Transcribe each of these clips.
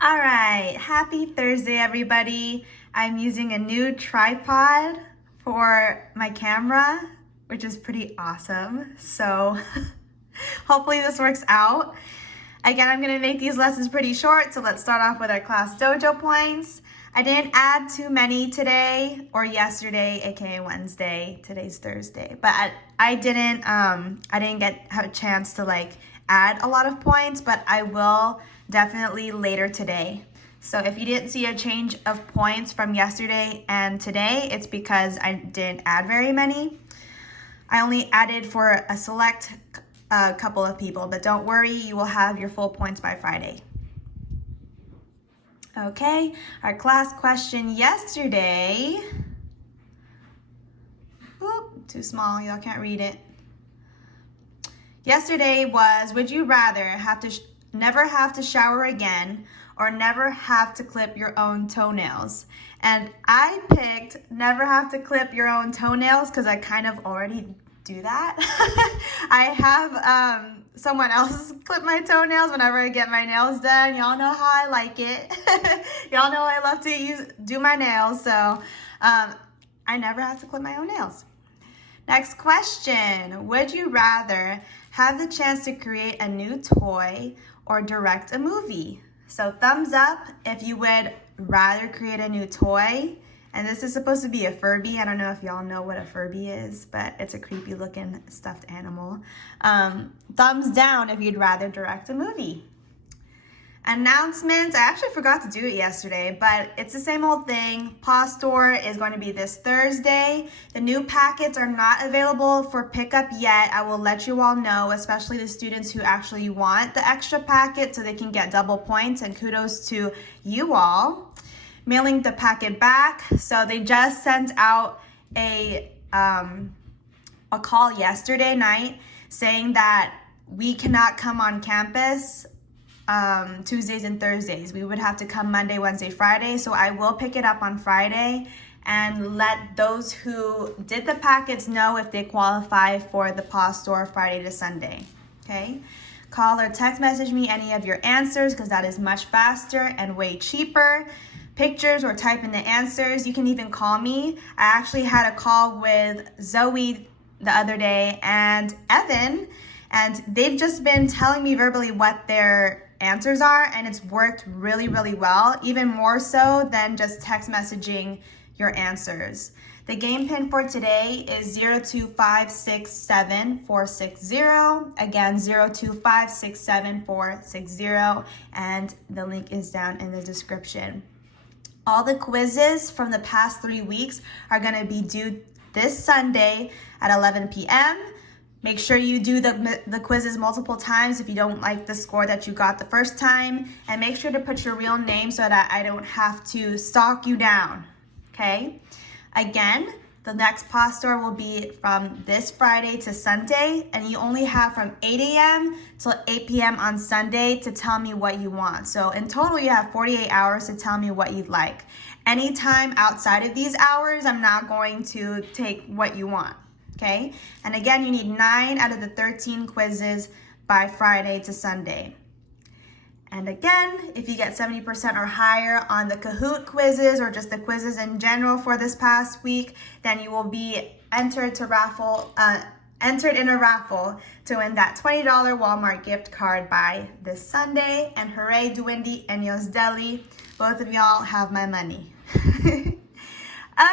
All right, happy Thursday, everybody. I'm using a new tripod for my camera, which is pretty awesome. So hopefully this works out. Again, I'm gonna make these lessons pretty short, so let's start off with our class dojo points. I didn't add too many today or yesterday, aka Wednesday. Today's Thursday, but I didn't have a chance to add a lot of points, but I will definitely later today. So if you didn't see a change of points from yesterday and today, it's because I didn't add very many. I only added for a select couple of people, but don't worry, you will have your full points by Friday. Okay, our class question yesterday. Oop, too small, y'all can't read it. Yesterday was, would you rather never have to shower again or never have to clip your own toenails? And I picked never have to clip your own toenails because I kind of already do that. I have someone else clip my toenails whenever I get my nails done. Y'all know how I like it. Y'all know I love to do my nails, so I never have to clip my own nails. Next question, would you rather have the chance to create a new toy or direct a movie? So thumbs up if you would rather create a new toy. And this is supposed to be a Furby. I don't know if y'all know what a Furby is, but it's a creepy looking stuffed animal. Thumbs down if you'd rather direct a movie. Announcements, I actually forgot to do it yesterday, but it's the same old thing. Paw Store is going to be this Thursday. The new packets are not available for pickup yet. I will let you all know, especially the students who actually want the extra packet so they can get double points, and kudos to you all. Mailing the packet back. So they just sent out a call yesterday night saying that we cannot come on campus Tuesdays and Thursdays. We would have to come Monday, Wednesday, Friday. So I will pick it up on Friday and let those who did the packets know if they qualify for the Paw Store Friday to Sunday. Okay? Call or text message me any of your answers because that is much faster and way cheaper. Pictures or type in the answers. You can even call me. I actually had a call with Zoe the other day and Evan, and they've just been telling me verbally what their answers are, and it's worked really, really well, even more so than just text messaging your answers. The game pin for today is 025674660. Again, 025674660, and the link is down in the description. All the quizzes from the past 3 weeks are going to be due this Sunday at 11 p.m. Make sure you do the quizzes multiple times if you don't like the score that you got the first time. And make sure to put your real name so that I don't have to stalk you down. Okay? Again, the next Paw Store will be from this Friday to Sunday, and you only have from 8 a.m. till 8 p.m. on Sunday to tell me what you want. So in total, you have 48 hours to tell me what you'd like. Anytime outside of these hours, I'm not going to take what you want, okay? And again, you need 9 out of the 13 quizzes by Friday to Sunday. And again, if you get 70% or higher on the Kahoot quizzes or just the quizzes in general for this past week, then you will be entered in a raffle to win that $20 Walmart gift card by this Sunday. And hooray, Duwendi and Yos Deli, both of y'all have my money.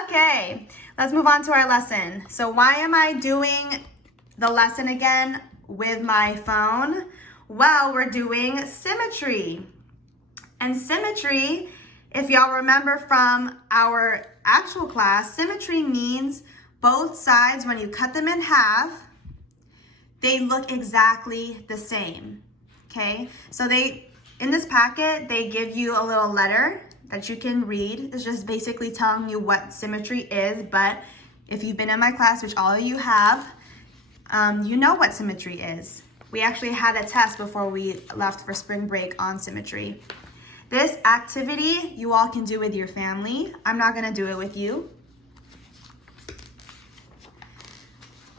Okay, let's move on to our lesson. So why am I doing the lesson again with my phone? Well, we're doing symmetry. And symmetry, if y'all remember from our actual class, symmetry means both sides, when you cut them in half, they look exactly the same, okay? So in this packet, they give you a little letter that you can read. It's just basically telling you what symmetry is, but if you've been in my class, which all of you have, you know what symmetry is. We actually had a test before we left for spring break on symmetry. This activity you all can do with your family. I'm not gonna do it with you.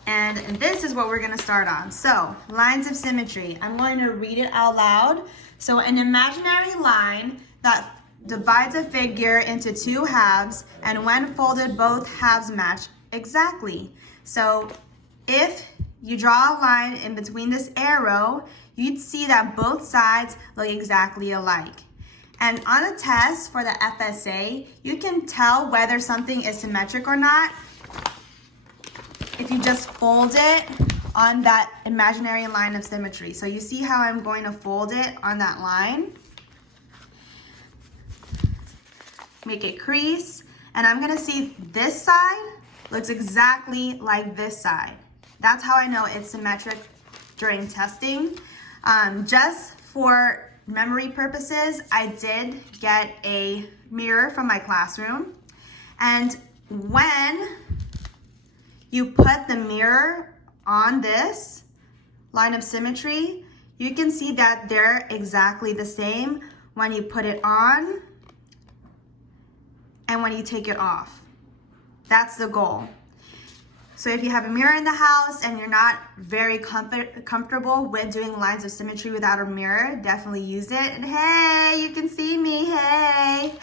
And this is what we're gonna start on. So, lines of symmetry. I'm going to read it out loud So an imaginary line that divides a figure into two halves, and when folded, both halves match exactly. So if you draw a line in between this arrow, you'd see that both sides look exactly alike. And on a test for the FSA, you can tell whether something is symmetric or not if you just fold it on that imaginary line of symmetry. So you see how I'm going to fold it on that line. Make it crease, and I'm gonna see this side looks exactly like this side. That's how I know it's symmetric during testing. Just for memory purposes, I did get a mirror from my classroom, and when you put the mirror on this line of symmetry, you can see that they're exactly the same when you put it on and when you take it off. That's the goal. So if you have a mirror in the house and you're not very comfortable with doing lines of symmetry without a mirror, definitely use it. And hey, you can see me, hey.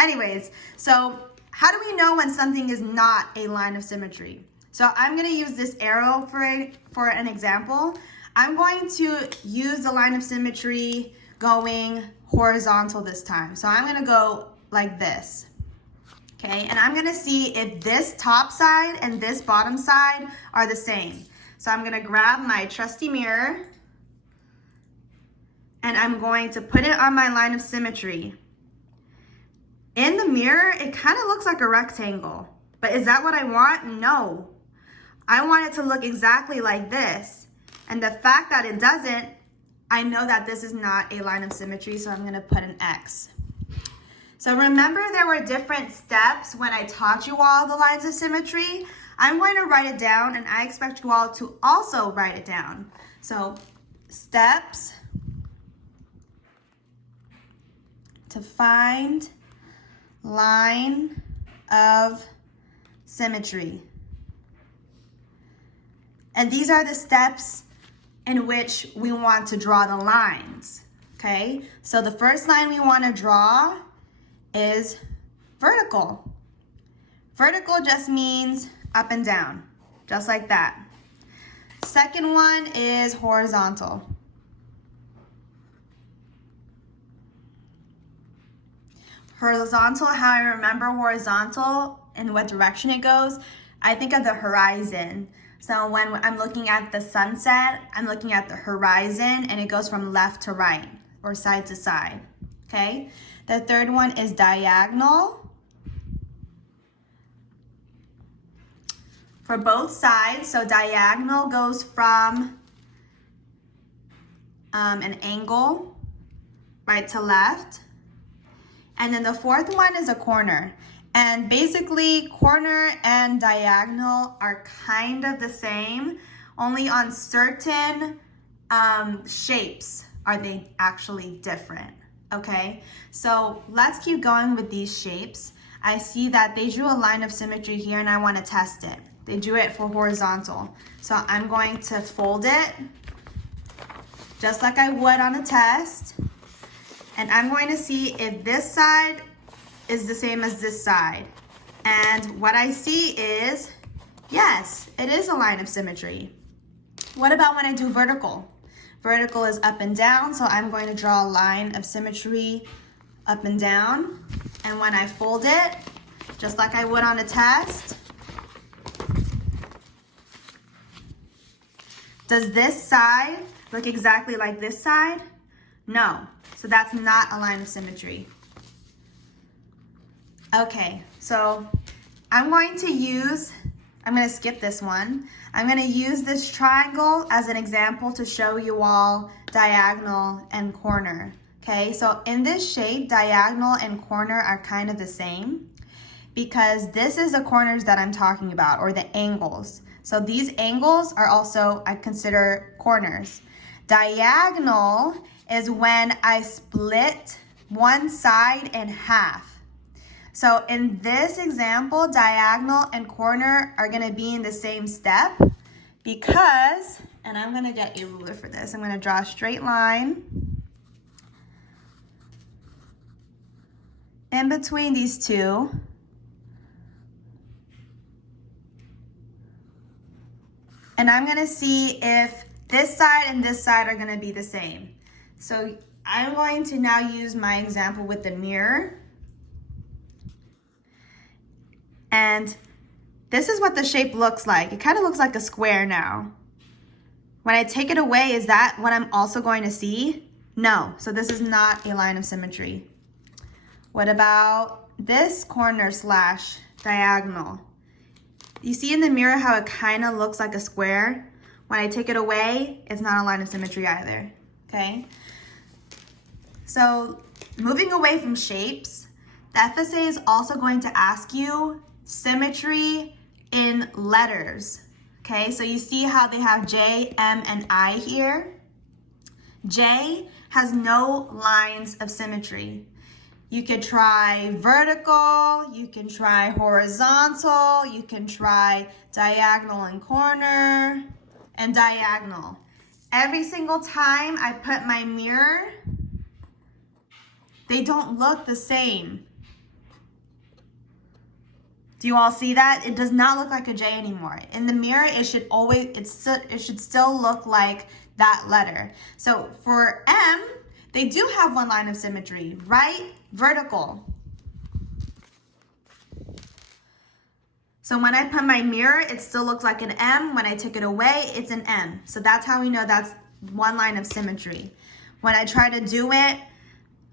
Anyways, so how do we know when something is not a line of symmetry? So I'm gonna use this arrow for an example. I'm going to use the line of symmetry going horizontal this time. So I'm gonna go like this, okay? And I'm gonna see if this top side and this bottom side are the same. So I'm gonna grab my trusty mirror and I'm going to put it on my line of symmetry. In the mirror, it kind of looks like a rectangle, but is that what I want? No. I want it to look exactly like this. And the fact that it doesn't, I know that this is not a line of symmetry, so I'm gonna put an X. So remember, there were different steps when I taught you all the lines of symmetry. I'm going to write it down, and I expect you all to also write it down. So steps to find line of symmetry. And these are the steps in which we want to draw the lines, okay? So the first line we want to draw is vertical. Vertical just means up and down, just like that. Second one is horizontal. Horizontal, how I remember horizontal and what direction it goes, I think of the horizon. So when I'm looking at the sunset, I'm looking at the horizon and it goes from left to right or side to side, okay? The third one is diagonal. For both sides, so diagonal goes from an angle, right to left. And then the fourth one is a corner. And basically, corner and diagonal are kind of the same, only on certain shapes are they actually different, okay? So let's keep going with these shapes. I see that they drew a line of symmetry here and I want to test it. They drew it for horizontal. So I'm going to fold it just like I would on a test. And I'm going to see if this side is the same as this side. And what I see is, yes, it is a line of symmetry. What about when I do vertical? Vertical is up and down, so I'm going to draw a line of symmetry up and down. And when I fold it, just like I would on a test, does this side look exactly like this side? No, so that's not a line of symmetry. Okay, so I'm going to skip this one. I'm going to use this triangle as an example to show you all diagonal and corner. Okay, so in this shape, diagonal and corner are kind of the same because this is the corners that I'm talking about, or the angles. So these angles are also, I consider, corners. Diagonal is when I split one side in half. So in this example, diagonal and corner are gonna be in the same step because, and I'm gonna get a ruler for this, I'm gonna draw a straight line. in between these two. And I'm gonna see if this side and this side are gonna be the same. So I'm going to now use my example with the mirror. And this is what the shape looks like. It kind of looks like a square now. When I take it away, is that what I'm also going to see? No, so this is not a line of symmetry. What about this corner slash diagonal? You see in the mirror how it kind of looks like a square? When I take it away, it's not a line of symmetry either, okay? So moving away from shapes, the FSA is also going to ask you symmetry in letters, okay? So you see how they have J, M, and I here? J has no lines of symmetry. You could try vertical, you can try horizontal, you can try diagonal and corner, and diagonal. Every single time I put my mirror, they don't look the same. Do you all see that? It does not look like a J anymore. In the mirror, it should still look like that letter. So for M, they do have one line of symmetry, right? Vertical. So when I put my mirror, it still looks like an M. When I take it away, it's an M. So that's how we know that's one line of symmetry. When I try to do it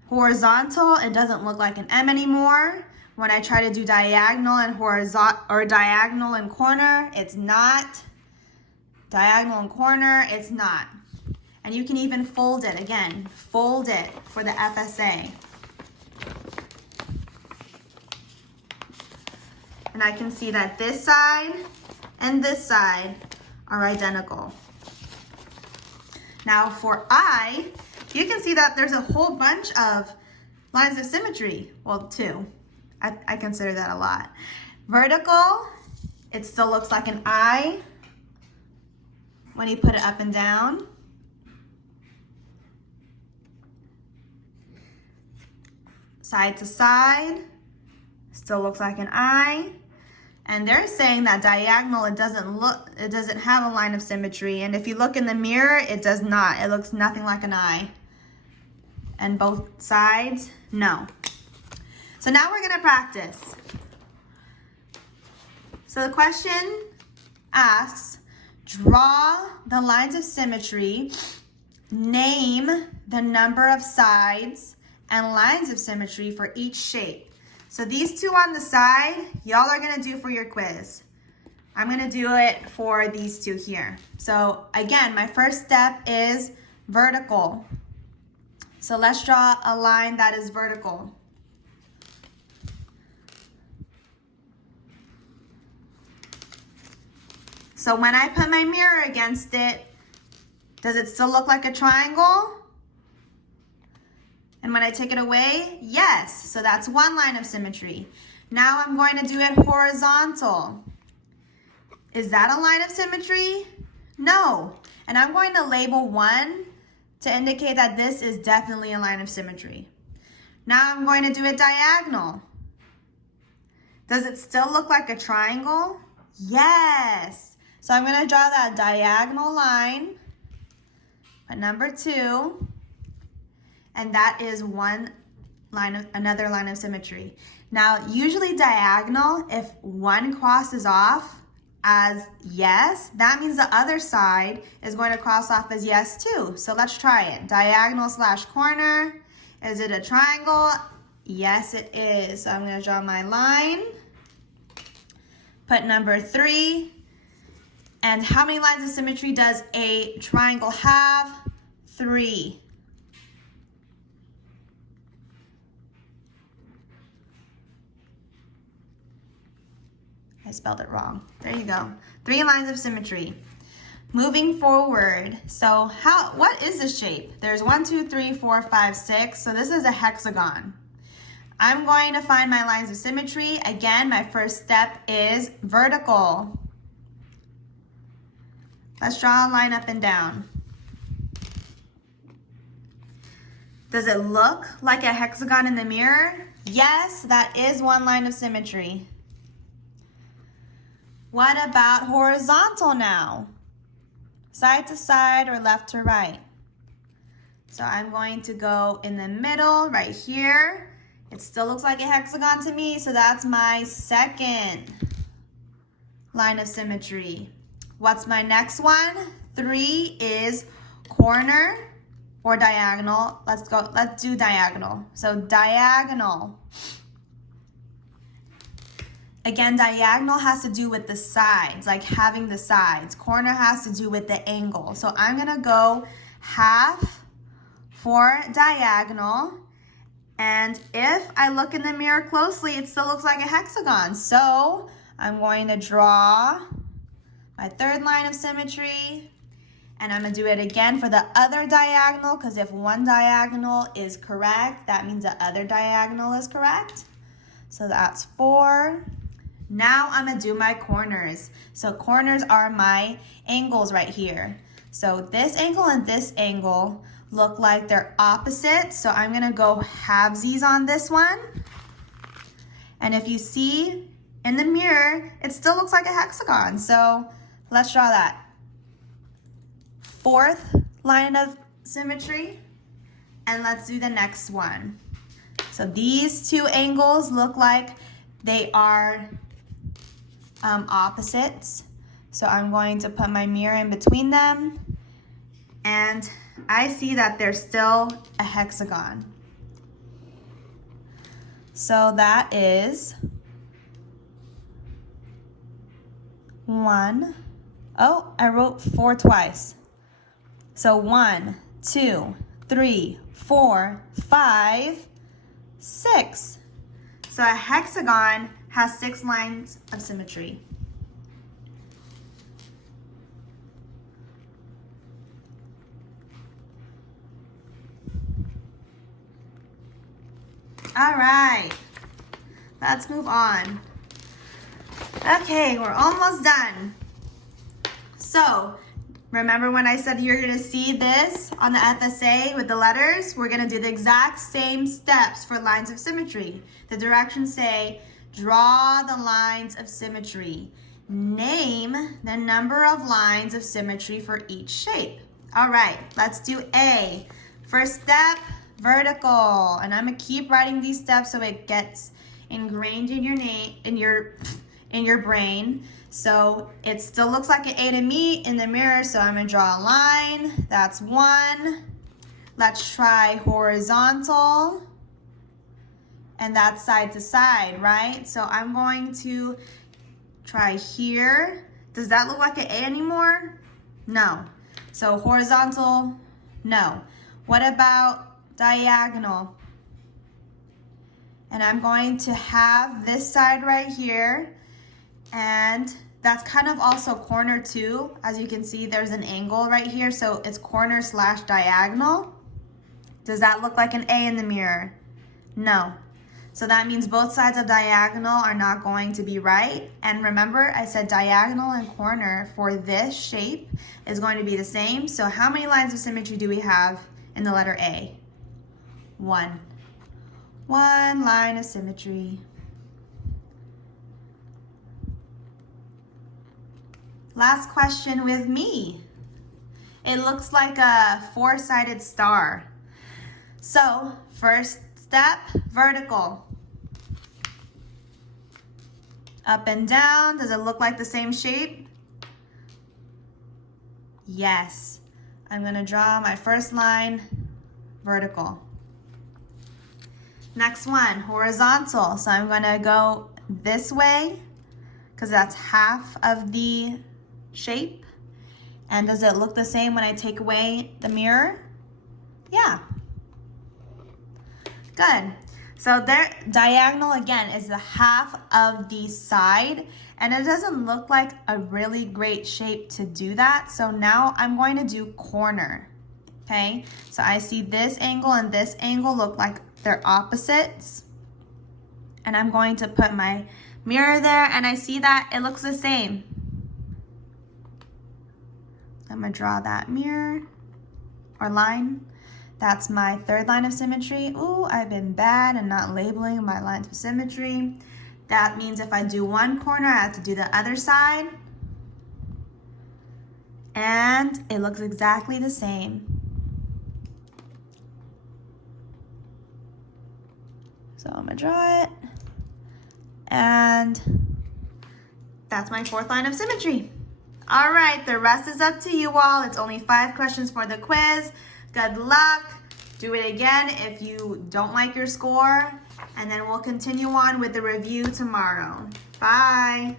horizontal, it doesn't look like an M anymore. When I try to do diagonal and horizontal or diagonal and corner, it's not. Diagonal and corner, it's not. And you can even fold it, again, fold it for the FSA. And I can see that this side and this side are identical. Now for I, you can see that there's a whole bunch of lines of symmetry. Well, two. I consider that a lot. Vertical, it still looks like an I when you put it up and down. Side to side, still looks like an I. And they're saying that diagonal, it doesn't have a line of symmetry. And if you look in the mirror, it does not. It looks nothing like an I. And both sides, no. So now we're gonna practice. So the question asks, draw the lines of symmetry, name the number of sides and lines of symmetry for each shape. So these two on the side, y'all are gonna do for your quiz. I'm gonna do it for these two here. So again, my first step is vertical. So let's draw a line that is vertical. So when I put my mirror against it, does it still look like a triangle? And when I take it away, yes. So that's one line of symmetry. Now I'm going to do it horizontal. Is that a line of symmetry? No. And I'm going to label one to indicate that this is definitely a line of symmetry. Now I'm going to do it diagonal. Does it still look like a triangle? Yes. So I'm going to draw that diagonal line at number 2. And that is another line of symmetry. Now, usually diagonal, if one crosses off as yes, that means the other side is going to cross off as yes too. So let's try it. Diagonal slash corner. Is it a triangle? Yes, it is. So I'm going to draw my line. Put number 3. And how many lines of symmetry does a triangle have? 3. I spelled it wrong. There you go. 3 lines of symmetry. Moving forward, so what is this shape? There's 1, 2, 3, 4, 5, 6. So this is a hexagon. I'm going to find my lines of symmetry. Again, my first step is vertical. Let's draw a line up and down. Does it look like a hexagon in the mirror? Yes, that is one line of symmetry. What about horizontal now? Side to side or left to right? So I'm going to go in the middle right here. It still looks like a hexagon to me, so that's my second line of symmetry. What's my next one? 3 is corner or diagonal. Let's do diagonal. So diagonal. Again, diagonal has to do with the sides, like having the sides. Corner has to do with the angle. So I'm gonna go half for diagonal. And if I look in the mirror closely, it still looks like a hexagon. So I'm going to draw my third line of symmetry. And I'm gonna do it again for the other diagonal, because if one diagonal is correct, that means the other diagonal is correct. So that's 4. Now I'm gonna do my corners. So corners are my angles right here. So this angle and this angle look like they're opposite. So I'm gonna go halvesies on this one. And if you see in the mirror, it still looks like a hexagon. So let's draw that. 4th line of symmetry. And let's do the next one. So these two angles look like they are opposites. So I'm going to put my mirror in between them, and I see that they're still a hexagon. So that is 1. Oh, I wrote 4 twice. So 1, 2, 3, 4, 5, 6. So a hexagon has 6 lines of symmetry. All right, let's move on. Okay, we're almost done. So remember when I said you're gonna see this on the FSA with the letters? We're gonna do the exact same steps for lines of symmetry. The directions say, draw the lines of symmetry. Name the number of lines of symmetry for each shape. All right, let's do A. First step, vertical. And I'm gonna keep writing these steps so it gets ingrained in your brain. So it still looks like an A to me in the mirror, so I'm gonna draw a line. That's 1. Let's try horizontal. And that's side to side, right? So I'm going to try here. Does that look like an A anymore? No. So horizontal, no. What about diagonal? And I'm going to have this side right here, and that's kind of also corner too. As you can see, there's an angle right here, so it's corner / diagonal. Does that look like an A in the mirror? No. So that means both sides of diagonal are not going to be right. And remember, I said diagonal and corner for this shape is going to be the same. So how many lines of symmetry do we have in the letter A? 1. 1 line of symmetry. Last question with me. It looks like a 4-sided star. So first step, vertical. Up and down. Does it look like the same shape? Yes. I'm going to draw my first line, vertical. Next one, horizontal. So I'm going to go this way because that's half of the shape. And does it look the same when I take away the mirror? Yeah. Good. So there, diagonal again is the half of the side, and it doesn't look like a really great shape to do that. So now I'm going to do corner. Okay, so I see this angle and this angle look like they're opposites, and I'm going to put my mirror there, and I see that it looks the same. I'm gonna draw that mirror or line. That's my third line of symmetry. Ooh, I've been bad and not labeling my lines of symmetry. That means if I do one corner, I have to do the other side. And it looks exactly the same. So I'm gonna draw it. And that's my fourth line of symmetry. All right, the rest is up to you all. It's only 5 questions for the quiz. Good luck. Do it again if you don't like your score. And then we'll continue on with the review tomorrow. Bye.